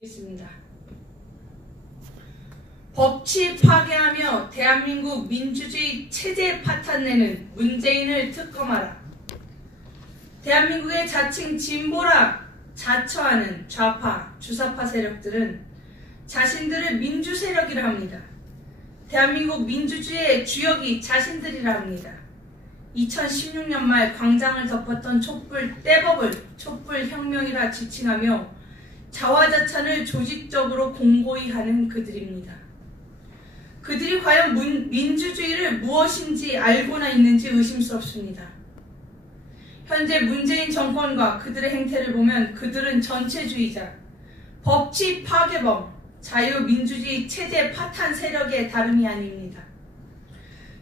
있습니다. 법치 파괴하며 대한민국 민주주의 체제 파탄내는 문재인을 특검하라. 대한민국의 자칭 진보라 자처하는 좌파, 주사파 세력들은 자신들을 민주 세력이라 합니다. 대한민국 민주주의의 주역이 자신들이라 합니다. 2016년 말 광장을 덮었던 촛불 떼법을 촛불혁명이라 지칭하며 자화자찬을 조직적으로 공고히 하는 그들입니다. 그들이 과연 민주주의를 무엇인지 알고나 있는지 의심스럽습니다. 현재 문재인 정권과 그들의 행태를 보면 그들은 전체주의자, 법치 파괴범, 자유민주주의 체제 파탄 세력의 다름이 아닙니다.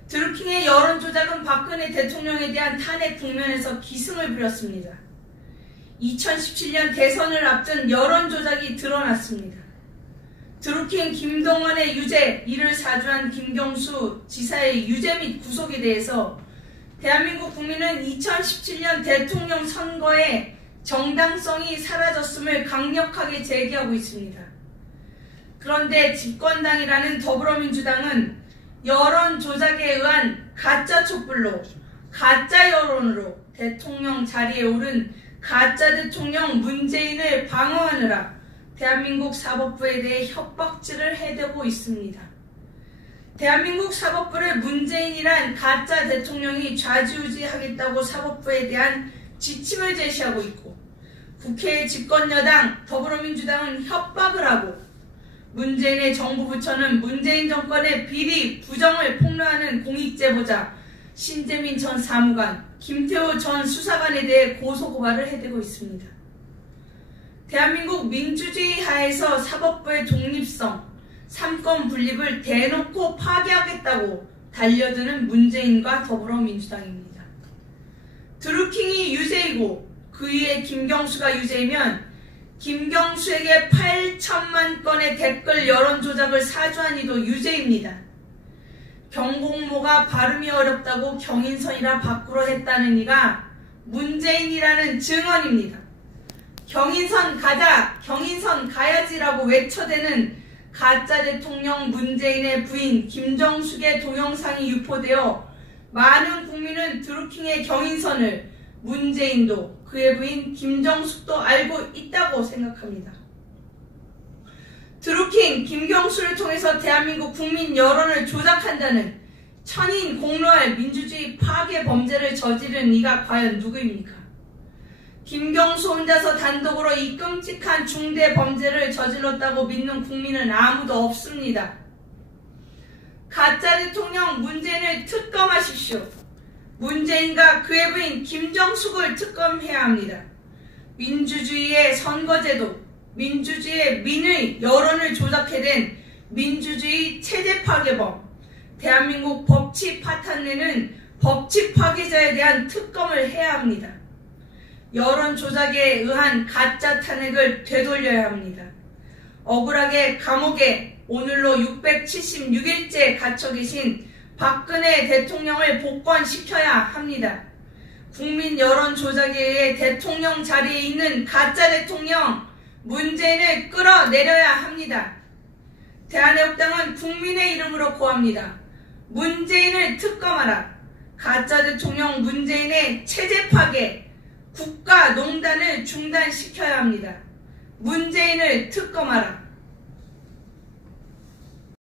드루킹의 여론조작은 박근혜 대통령에 대한 탄핵 국면에서 기승을 부렸습니다. 2017년 대선을 앞둔 여론조작이 드러났습니다. 드루킹 김동완의 유죄, 이를 사주한 김경수 지사의 유죄 및 구속에 대해서 대한민국 국민은 2017년 대통령 선거의 정당성이 사라졌음을 강력하게 제기하고 있습니다. 그런데 집권당이라는 더불어민주당은 여론조작에 의한 가짜 촛불로, 가짜 여론으로 대통령 자리에 오른 가짜 대통령 문재인을 방어하느라 대한민국 사법부에 대해 협박질을 해대고 있습니다. 대한민국 사법부를 문재인이란 가짜 대통령이 좌지우지하겠다고 사법부에 대한 지침을 제시하고 있고, 국회의 집권여당 더불어민주당은 협박을 하고, 문재인의 정부 부처는 문재인 정권의 비리, 부정을 폭로하는 공익제보자 신재민 전 사무관, 김태호 전 수사관에 대해 고소고발을 해대고 있습니다. 대한민국 민주주의 하에서 사법부의 독립성, 삼권 분립을 대놓고 파괴하겠다고 달려드는 문재인과 더불어민주당입니다. 드루킹이 유죄이고 그 위에 김경수가 유죄이면 김경수에게 8천만 건의 댓글 여론조작을 사주한 이도 유죄입니다. 경공모가 발음이 어렵다고 경인선이라 바꾸려 했다는 이가 문재인이라는 증언입니다. 경인선 가자, 경인선 가야지라고 외쳐대는 가짜 대통령 문재인의 부인 김정숙의 동영상이 유포되어 많은 국민은 드루킹의 경인선을 문재인도 그의 부인 김정숙도 알고 있다고 생각합니다. 드루킹, 김경수를 통해서 대한민국 국민 여론을 조작한다는 천인 공로할 민주주의 파괴 범죄를 저지른 이가 과연 누구입니까? 김경수 혼자서 단독으로 이 끔찍한 중대 범죄를 저질렀다고 믿는 국민은 아무도 없습니다. 가짜 대통령 문재인을 특검하십시오. 문재인과 그의 부인 김정숙을 특검해야 합니다. 민주주의의 선거제도, 민주주의의 민의 여론을 조작해댄 민주주의 체제 파괴범, 대한민국 법치 파탄내는 법치 파괴자에 대한 특검을 해야 합니다. 여론 조작에 의한 가짜 탄핵을 되돌려야 합니다. 억울하게 감옥에 오늘로 676일째 갇혀 계신 박근혜 대통령을 복권시켜야 합니다. 국민 여론 조작에 의해 대통령 자리에 있는 가짜 대통령 문재인을 끌어내려야 합니다. 대한애국당은 국민의 이름으로 고합니다. 문재인을 특검하라. 가짜 대통령 문재인의 체제 파괴, 국가 농단을 중단시켜야 합니다. 문재인을 특검하라.